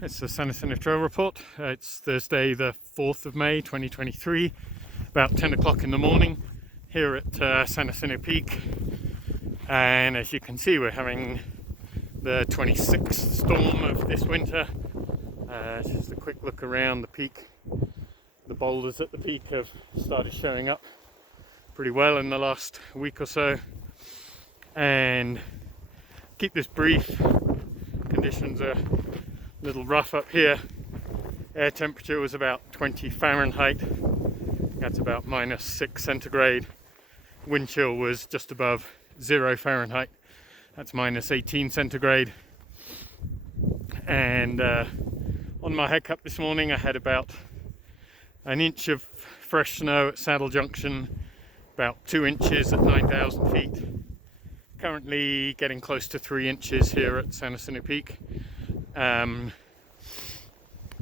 It's the San Jacinto Trail Report. It's Thursday the 4th of May 2023, about 10 o'clock in the morning here at San Jacinto Peak, and as you can see we're having the 26th storm of this winter. Just a quick look around the peak. The boulders at the peak have started showing up pretty well in the last week or so, and keep this brief. Conditions are a little rough up here. Air temperature was about 20 Fahrenheit. That's about -6 centigrade. Wind chill was just above 0 Fahrenheit. That's -18 centigrade. And on my hike up this morning, I had about an inch of fresh snow at Saddle Junction, about 2 inches at 9,000 feet. Currently getting close to 3 inches here at San Jacinto Peak.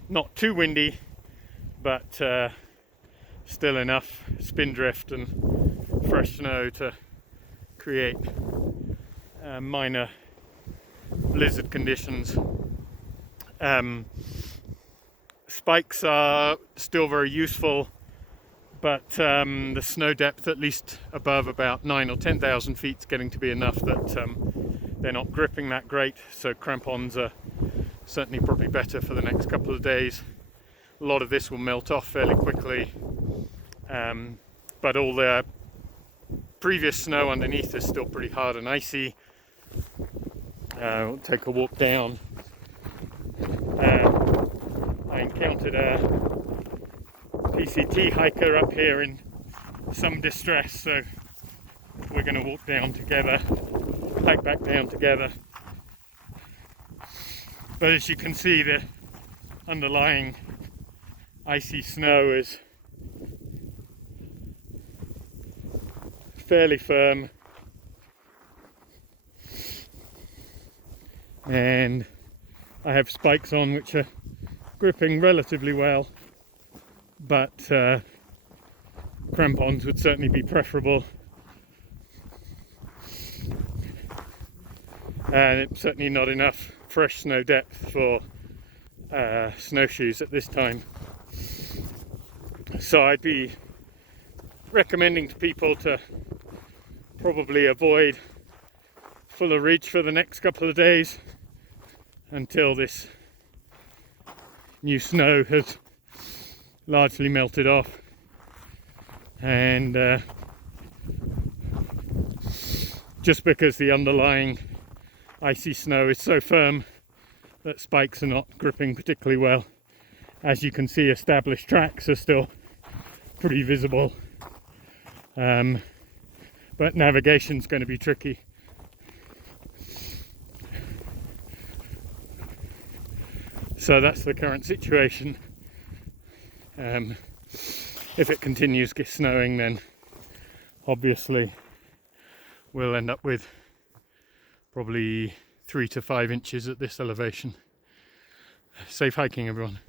Not too windy, but still enough spindrift and fresh snow to create minor blizzard conditions. Spikes are still very useful, but the snow depth, at least above about 9,000 or 10,000 feet, is getting to be enough that they're not gripping that great, so crampons are certainly probably better for the next couple of days. A lot of this will melt off fairly quickly, but all the previous snow underneath is still pretty hard and icy. We'll take a walk down. I encountered a PCT hiker up here in some distress, so we're going to walk down together, hike back down together. But as you can see, the underlying icy snow is fairly firm, and I have spikes on which are gripping relatively well, but crampons would certainly be preferable, and it's certainly not enough fresh snow depth for snowshoes at this time. So I'd be recommending to people to probably avoid Fuller Ridge for the next couple of days until this new snow has largely melted off, and just because the underlying icy snow is so firm that spikes are not gripping particularly well. As you can see, established tracks are still pretty visible, but navigation's going to be tricky. So that's the current situation. If it continues snowing, then obviously we'll end up with probably 3 to 5 inches at this elevation. Safe hiking, everyone.